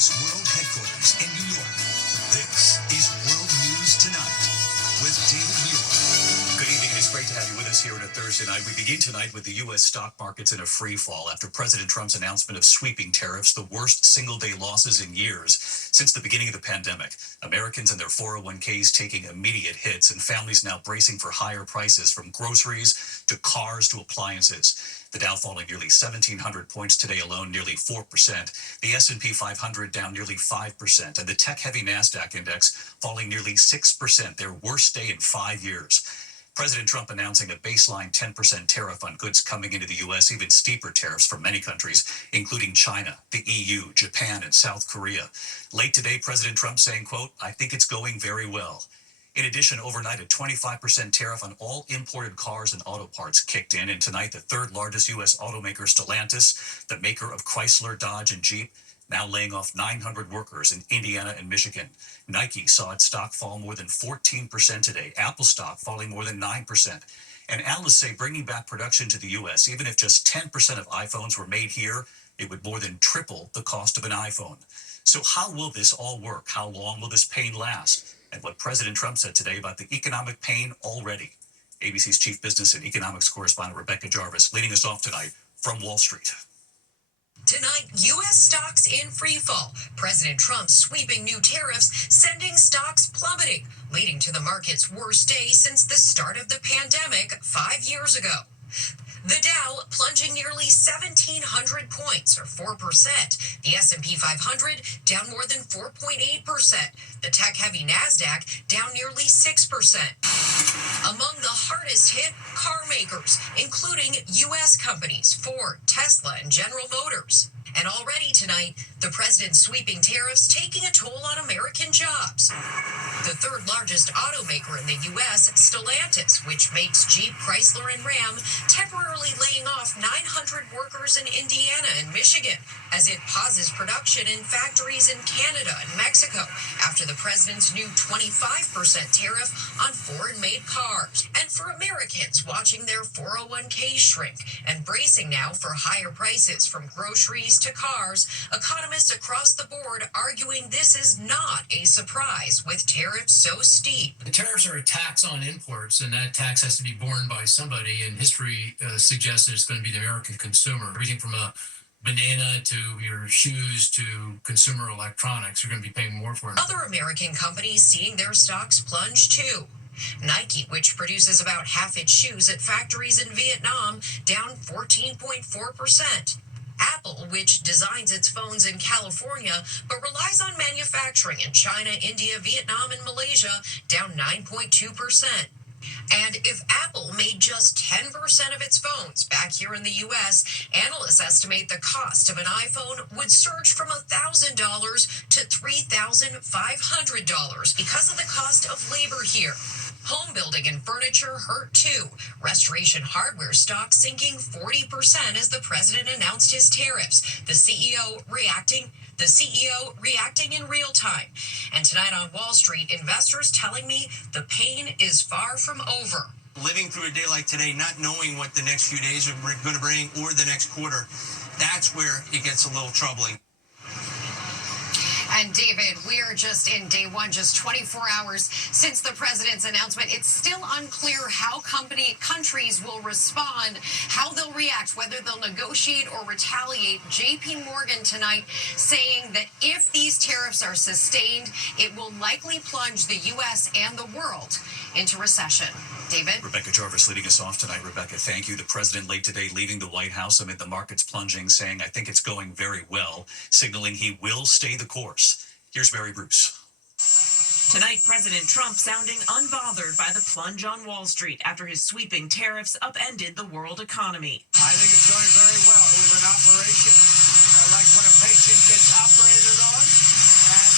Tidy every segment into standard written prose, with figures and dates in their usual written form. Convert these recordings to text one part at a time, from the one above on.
News World Headquarters in New York. This is World News Tonight with David Muir. Good evening. It's great to have you with us here on a Thursday night. We begin tonight with the U.S. stock markets in a free fall after President Trump's announcement of sweeping tariffs, the worst single-day losses in years since the beginning of the pandemic. Americans and their 401ks taking immediate hits, and families now bracing for higher prices from groceries to cars to appliances. The Dow falling nearly 1,700 points today alone, nearly 4%. The S&P 500 down nearly 5%, and the tech-heavy NASDAQ index falling nearly 6%, their worst day in 5 years. President Trump announcing a baseline 10% tariff on goods coming into the U.S., even steeper tariffs from many countries, including China, the EU, Japan, and South Korea. Late today, President Trump saying, quote, "I think it's going very well." In addition, overnight, a 25% tariff on all imported cars and auto parts kicked in. And tonight, the third largest U.S. automaker, Stellantis, the maker of Chrysler, Dodge, and Jeep, now laying off 900 workers in Indiana and Michigan. Nike saw its stock fall more than 14% today. Apple stock falling more than 9%. And analysts say bringing back production to the U.S., even if just 10% of iPhones were made here, it would more than triple the cost of an iPhone. So how will this all work? How long will this pain last? And what President Trump said today about the economic pain already. ABC's chief business and economics correspondent Rebecca Jarvis leading us off tonight from Wall Street. Tonight, U.S. stocks in free fall. President Trump sweeping new tariffs, sending stocks plummeting, leading to the market's worst day since the start of the pandemic 5 years ago. The Dow plunging nearly 1,700 points, or 4%. The S&P 500 down more than 4.8%. The tech-heavy NASDAQ down nearly 6%. Among the hardest hit, car makers, including U.S. companies Ford, Tesla, and General Motors. And already tonight, the president's sweeping tariffs taking a toll on American jobs. The third largest automaker in the U.S., Stellantis, which makes Jeep, Chrysler, and Ram, temporarily laying off 900 workers in Indiana and Michigan as it pauses production in factories in Canada and Mexico after the president's new 25% tariff on foreign-made cars. And for Americans watching their 401ks shrink and bracing now for higher prices from groceries to cars, economists across the board arguing this is not a surprise with tariffs so steep. The tariffs are a tax on imports, and that tax has to be borne by somebody, and history suggests that it's going to be the American consumer. Everything from a banana to your shoes to consumer electronics, you're going to be paying more for it. Other American companies seeing their stocks plunge too. Nike, which produces about half its shoes at factories in Vietnam, down 14.4%. Apple, which designs its phones in California but relies on manufacturing in China, India, Vietnam, and Malaysia, down 9.2%. And if Apple made just 10% of its phones back here in the U.S., analysts estimate the cost of an iPhone would surge from $1,000 to $3,500 because of the cost of labor here. Home building and furniture hurt too. Restoration hardware stock sinking 40% as the president announced his tariffs. The CEO reacting in real time. And tonight on Wall Street, investors telling me the pain is far from over. Living through a day like today, not knowing what the next few days are going to bring or the next quarter, that's where it gets a little troubling. And David, we are just in day one, just 24 hours since the president's announcement. It's still unclear how countries will respond, how they'll react, whether they'll negotiate or retaliate. JP Morgan tonight saying that if these tariffs are sustained, it will likely plunge the U.S. and the world into recession. David? Rebecca Jarvis leading us off tonight. Rebecca, thank you. The president late today leaving the White House amid the markets plunging, saying, "I think it's going very well," signaling he will stay the course. Here's Mary Bruce. Tonight, President Trump sounding unbothered by the plunge on Wall Street after his sweeping tariffs upended the world economy. I think it's going very well. It was an operation, like when a patient gets operated on, and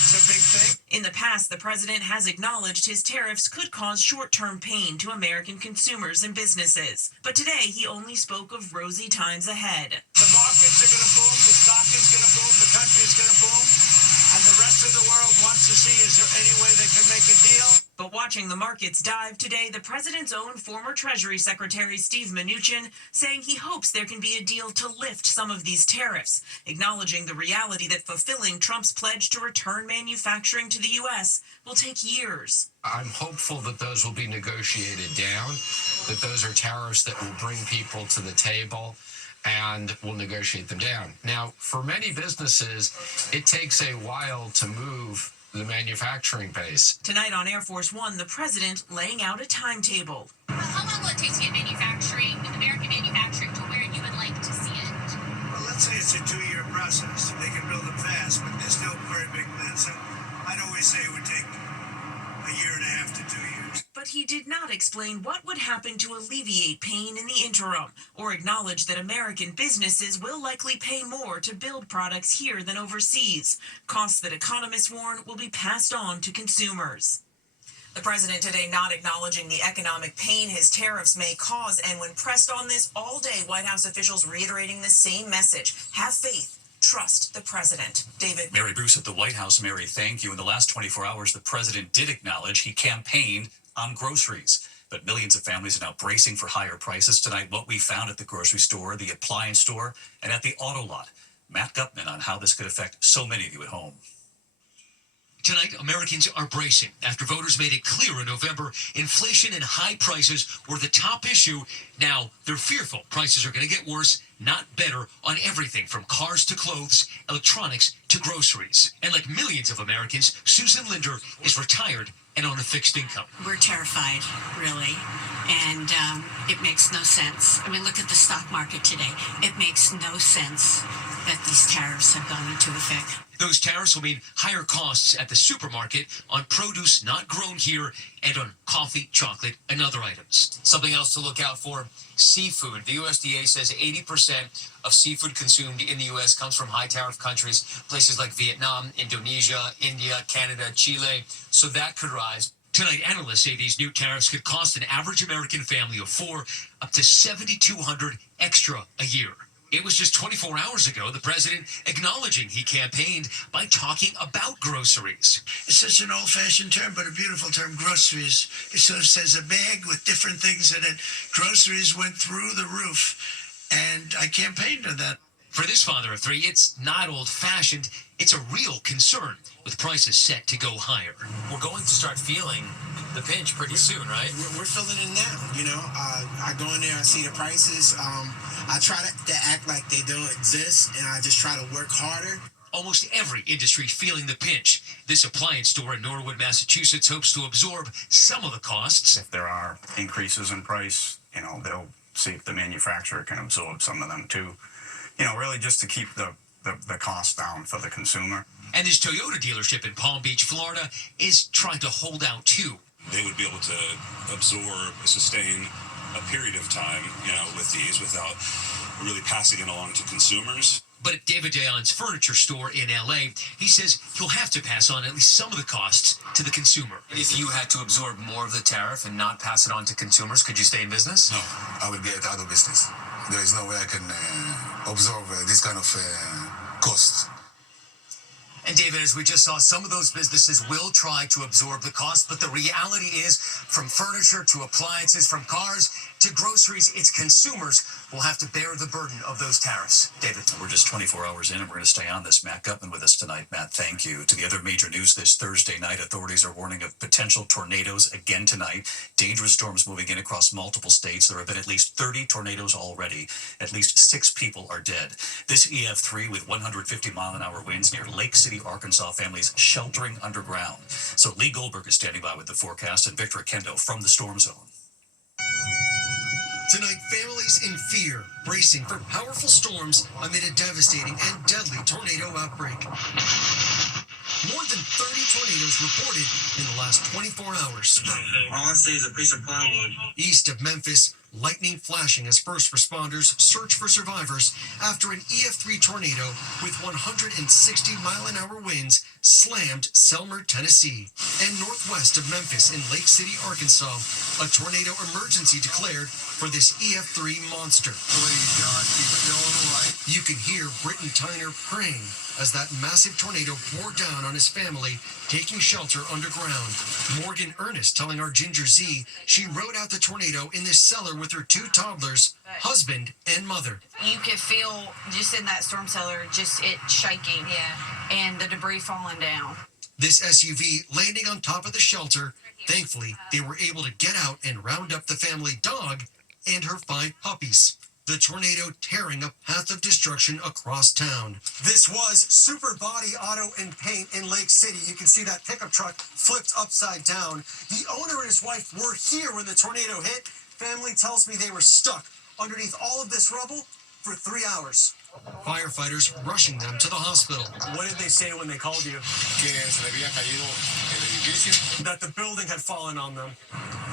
it's a big thing. In the past, the president has acknowledged his tariffs could cause short-term pain to American consumers and businesses. But today, he only spoke of rosy times ahead. The markets are going to boom, the stock is going to boom, the country is going to boom. I And the rest of the world wants to see, is there any way they can make a deal? But watching the markets dive today, the president's own former Treasury Secretary Steve Mnuchin saying he hopes there can be a deal to lift some of these tariffs, acknowledging the reality that fulfilling Trump's pledge to return manufacturing to the U.S. will take years. I'm hopeful that those will be negotiated down, that those are tariffs that will bring people to the table and we'll negotiate them down. Now, for many businesses, it takes a while to move the manufacturing base. Tonight on Air Force One, the president laying out a timetable. How long will it take to get manufacturing, American manufacturing, to where you would like to see it? Well, let's say it's a 2-year process. They can build them fast, but they're still very big plants. So I'd always say it would take a year and a half to 2 years. But he did not explain what would happen to alleviate pain in the interim, or acknowledge that American businesses will likely pay more to build products here than overseas, costs that economists warn will be passed on to consumers. The president today not acknowledging the economic pain his tariffs may cause, and when pressed on this all day, White House officials reiterating the same message: have faith. Trust the president. David. Mary Bruce at the White House. Mary, thank you. In the last 24 hours, the president did acknowledge he campaigned on groceries. But millions of families are now bracing for higher prices. Tonight, what we found at the grocery store, the appliance store, and at the auto lot. Matt Gutman on how this could affect so many of you at home. Tonight, Americans are bracing after voters made it clear in November inflation and high prices were the top issue. Now, they're fearful prices are going to get worse, not better, on everything from cars to clothes, electronics to groceries. And like millions of Americans, Susan Linder is retired and on a fixed income. We're terrified, really, and it makes no sense. I mean, look at the stock market today. It makes no sense that these tariffs have gone into effect. Those tariffs will mean higher costs at the supermarket on produce not grown here and on coffee, chocolate, and other items. Something else to look out for, seafood. The USDA says 80% of seafood consumed in the U.S. comes from high tariff countries, places like Vietnam, Indonesia, India, Canada, Chile. So that could rise. Tonight, analysts say these new tariffs could cost an average American family of 4 up to $7,200 extra a year. It was just 24 hours ago the president acknowledging he campaigned by talking about groceries. It's such an old-fashioned term, but a beautiful term, groceries. It sort of says a bag with different things in it. Groceries went through the roof, and I campaigned on that. For this father of 3, it's not old-fashioned. It's a real concern with prices set to go higher. We're going to start feeling the pinch pretty soon, right? We're feeling it now, you know. I go in there, I see the prices. I try to act like they don't exist, and I just try to work harder. Almost every industry feeling the pinch. This appliance store in Norwood, Massachusetts hopes to absorb some of the costs. If there are increases in price, you know, they'll see if the manufacturer can absorb some of them too. You know, really just to keep the cost down for the consumer. And this Toyota dealership in Palm Beach, Florida, is trying to hold out too. They would be able to absorb, sustain a period of time, you know, with these without really passing it along to consumers. But at David Dion's furniture store in LA, he says he'll have to pass on at least some of the costs to the consumer. If you had to absorb more of the tariff and not pass it on to consumers, could you stay in business? No. I will get out of business. There is no way I can absorb this kind of cost. And David, as we just saw, some of those businesses will try to absorb the cost, but the reality is, from furniture to appliances, from cars to groceries, it's consumers will have to bear the burden of those tariffs. David. We're just 24 hours in, and we're going to stay on this. Matt Gutman with us tonight. Matt, thank you. To the other major news this Thursday night, authorities are warning of potential tornadoes again tonight. Dangerous storms moving in across multiple states. There have been at least 30 tornadoes already. At least 6 people are dead. This EF3 with 150-mile-an-hour winds near Lake City, Arkansas, families sheltering underground. So Lee Goldberg is standing by with the forecast, and Victor Akendo from the storm zone. Tonight, families in fear, bracing for powerful storms amid a devastating and deadly tornado outbreak. More than 30 tornadoes reported in the last 24 hours. All I see is a piece of plywood. East of Memphis, lightning flashing as first responders search for survivors after an EF3 tornado with 160-mile-an-hour winds slammed Selmer, Tennessee. And northwest of Memphis in Lake City, Arkansas, a tornado emergency declared for this EF3 monster. Please, God, keep it going right. You can hear Britton Tyner praying as that massive tornado bore down on his family, taking shelter underground. Morgan Ernest telling our Ginger Z she rode out the tornado in the cellar with her 2 toddlers, husband, and mother. You could feel just in that storm cellar, just it shaking, and the debris falling down. This SUV landing on top of the shelter. Thankfully, they were able to get out and round up the family dog and her 5 puppies. The tornado tearing a path of destruction across town. This was Super Body Auto and Paint in Lake City. You can see that pickup truck flipped upside down. The owner and his wife were here when the tornado hit. Family tells me they were stuck underneath all of this rubble for 3 hours. Firefighters rushing them to the hospital. What did they say when they called you? That the building had fallen on them.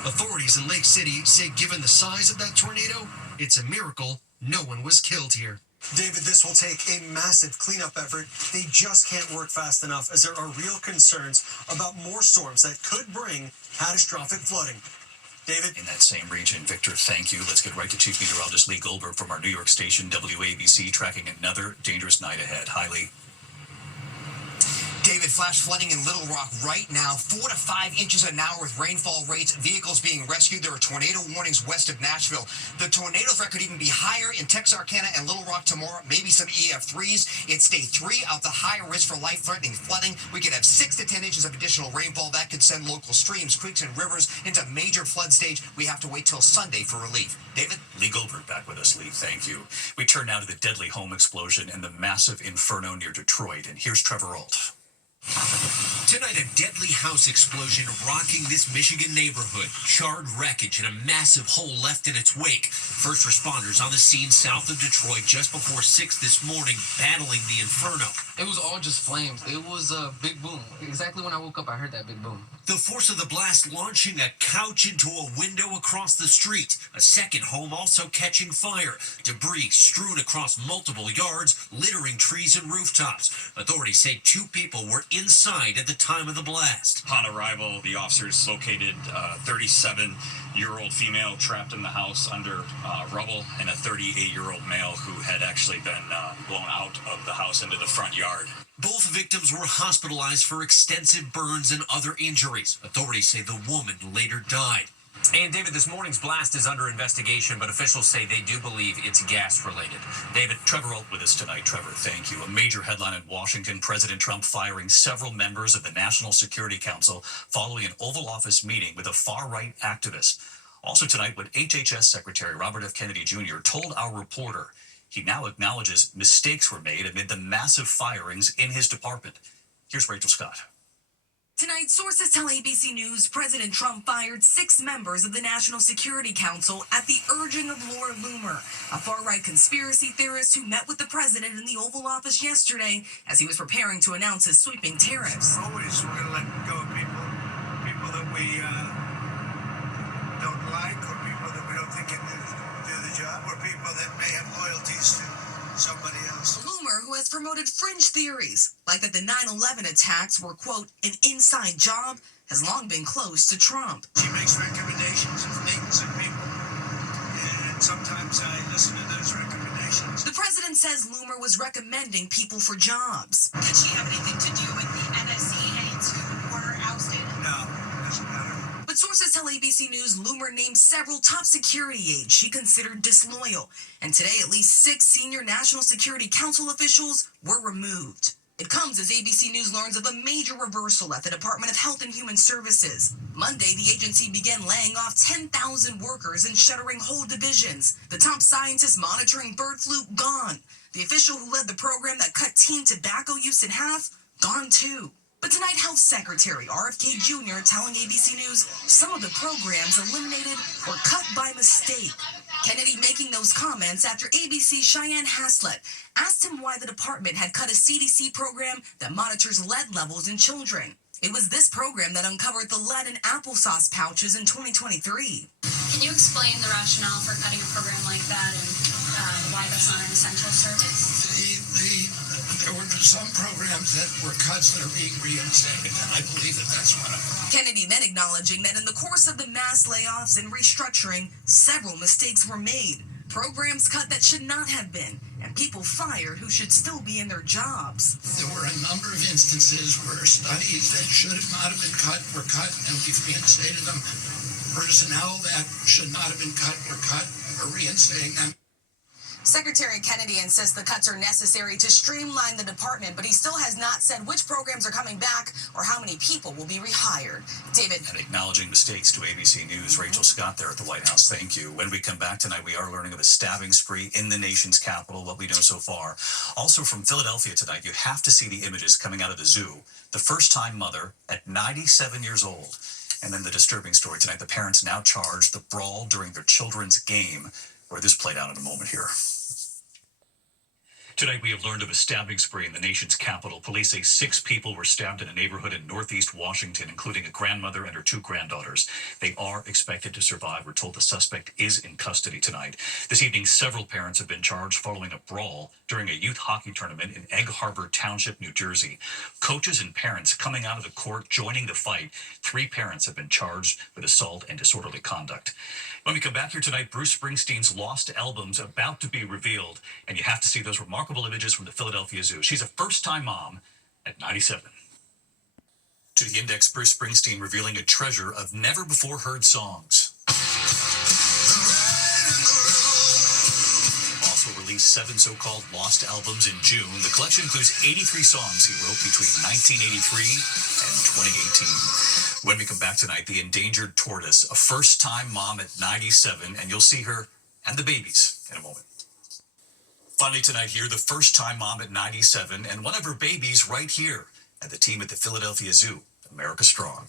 Authorities in Lake City say given the size of that tornado, it's a miracle no one was killed here. David, this will take a massive cleanup effort. They just can't work fast enough as there are real concerns about more storms that could bring catastrophic flooding. David? In that same region, Victor, thank you. Let's get right to Chief Meteorologist Lee Goldberg from our New York station, WABC, tracking another dangerous night ahead. Hi, Lee. David, flash flooding in Little Rock right now, 4 to 5 inches an hour with rainfall rates, vehicles being rescued. There are tornado warnings west of Nashville. The tornado threat could even be higher in Texarkana and Little Rock tomorrow, maybe some EF3s. It's day 3 of the higher risk for life-threatening flooding. We could have 6 to 10 inches of additional rainfall. That could send local streams, creeks, and rivers into major flood stage. We have to wait till Sunday for relief. David? Lee Goldberg back with us, Lee. Thank you. We turn now to the deadly home explosion and the massive inferno near Detroit. And here's Trevor Ault. Tonight, a deadly house explosion rocking this Michigan neighborhood. Charred wreckage and a massive hole left in its wake. First responders on the scene south of Detroit just before 6 this morning, battling the inferno. It was all just flames. It was a big boom. Exactly when I woke up, I heard that big boom. The force of the blast launching a couch into a window across the street. A second home also catching fire. Debris strewn across multiple yards, littering trees and rooftops. Authorities say 2 people were inside at the time of the blast. Upon arrival, the officers located a 37-year-old female trapped in the house under rubble and a 38-year-old male who had actually been blown out of the house into the front yard. Both victims were hospitalized for extensive burns and other injuries. Authorities say the woman later died. And David, this morning's blast is under investigation, but officials say they do believe it's gas-related. David, Trevor Ault with us tonight. Trevor, thank you. A major headline in Washington, President Trump firing several members of the National Security Council following an Oval Office meeting with a far-right activist. Also tonight, what HHS Secretary Robert F. Kennedy Jr. told our reporter. He now acknowledges mistakes were made amid the massive firings in his department. Here's Rachel Scott. Tonight, sources tell ABC News President Trump fired 6 members of the National Security Council at the urging of Laura Loomer, a far-right conspiracy theorist who met with the president in the Oval Office yesterday as he was preparing to announce his sweeping tariffs. Always we're going to let go of people that we don't like, or people that we don't think can do the job, or people that may have loyalties to somebody else. Loomer, who has promoted fringe theories, like that the 9/11 attacks were, quote, an inside job, has long been close to Trump. She makes recommendations of things and people, and sometimes I listen to those recommendations. The president says Loomer was recommending people for jobs. Did she have anything to do with the NSC aides who were ousted? No, doesn't matter. But sources tell ABC News Loomer named several top security aides she considered disloyal. And today, at least 6 senior National Security Council officials were removed. It comes as ABC News learns of a major reversal at the Department of Health and Human Services. Monday, the agency began laying off 10,000 workers and shuttering whole divisions. The top scientist monitoring bird flu, gone. The official who led the program that cut teen tobacco use in half, gone too. But tonight, Health Secretary RFK Jr. telling ABC News some of the programs eliminated were cut by mistake. Kennedy making those comments after ABC's Cheyenne Haslett asked him why the department had cut a CDC program that monitors lead levels in children. It was this program that uncovered the lead in applesauce pouches in 2023. Can you explain the rationale for cutting a program like that and why that's not an essential service? There were some programs that were cuts that are being reinstated, and I believe that that's one of them. Kennedy then acknowledging that in the course of the mass layoffs and restructuring, several mistakes were made. Programs cut that should not have been, and people fired who should still be in their jobs. There were a number of instances where studies that should not have been cut were cut, and we've reinstated them. Personnel that should not have been cut were cut. We're reinstating them. Secretary Kennedy insists the cuts are necessary to streamline the department, but he still has not said which programs are coming back or how many people will be rehired. David. And acknowledging mistakes to ABC News, Rachel Scott there at the White House. Thank you. When we come back tonight, we are learning of a stabbing spree in the nation's capital, what we know so far. Also from Philadelphia tonight, you have to see the images coming out of the zoo. The first-time mother at 97 years old. And then the disturbing story tonight, the parents now charged the brawl during their children's game, where this played out in a moment here. Tonight, we have learned of a stabbing spree in the nation's capital. Police say 6 people were stabbed in a neighborhood in Northeast Washington, including a grandmother and her 2 granddaughters. They are expected to survive. We're told the suspect is in custody tonight. This evening, several parents have been charged following a brawl during a youth hockey tournament in Egg Harbor Township, New Jersey. Coaches and parents coming out of the court joining the fight. 3 parents have been charged with assault and disorderly conduct. When we come back here tonight, Bruce Springsteen's lost album's about to be revealed, and you have to see those remarkable images from the Philadelphia Zoo. She's a first-time mom at 97. To the Index, Bruce Springsteen revealing a treasure of never-before-heard songs. Also released 7 so-called lost albums in June. The collection includes 83 songs he wrote between 1983 and 2018. When we come back tonight, the endangered tortoise, a first-time mom at 97, and you'll see her and the babies in a moment. Finally tonight here, the first-time mom at 97, and one of her babies right here, and the team at the Philadelphia Zoo, America Strong.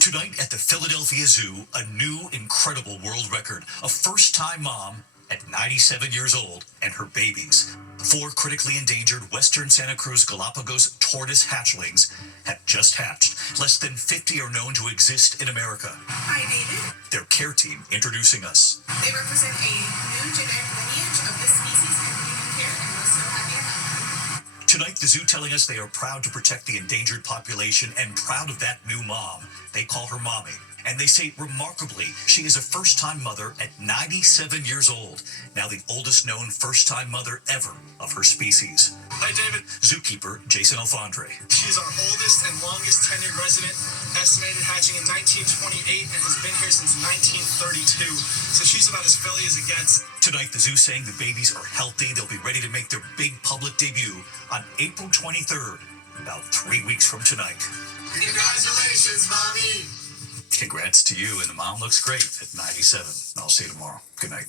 Tonight at the Philadelphia Zoo, a new incredible world record. A first-time mom at 97 years old and her babies. 4 critically endangered Western Santa Cruz Galapagos tortoise hatchlings have just hatched. Less than 50 are known to exist in America. Hi, David. Their care team introducing us. They represent a new genetic lineage of this species in human care, and we're so happy to have them. Tonight, the zoo telling us they are proud to protect the endangered population and proud of that new mom. They call her Mommy. And they say, remarkably, she is a first-time mother at 97 years old. Now the oldest known first-time mother ever of her species. Hi, David. Zookeeper Jason Alfondre. She is our oldest and longest tenured resident, estimated hatching in 1928 and has been here since 1932. So she's about as Philly as it gets. Tonight, the zoo saying the babies are healthy. They'll be ready to make their big public debut on April 23rd, about 3 weeks from tonight. Congratulations, Mommy. Congrats to you, and the mom looks great at 97. I'll see you tomorrow. Good night.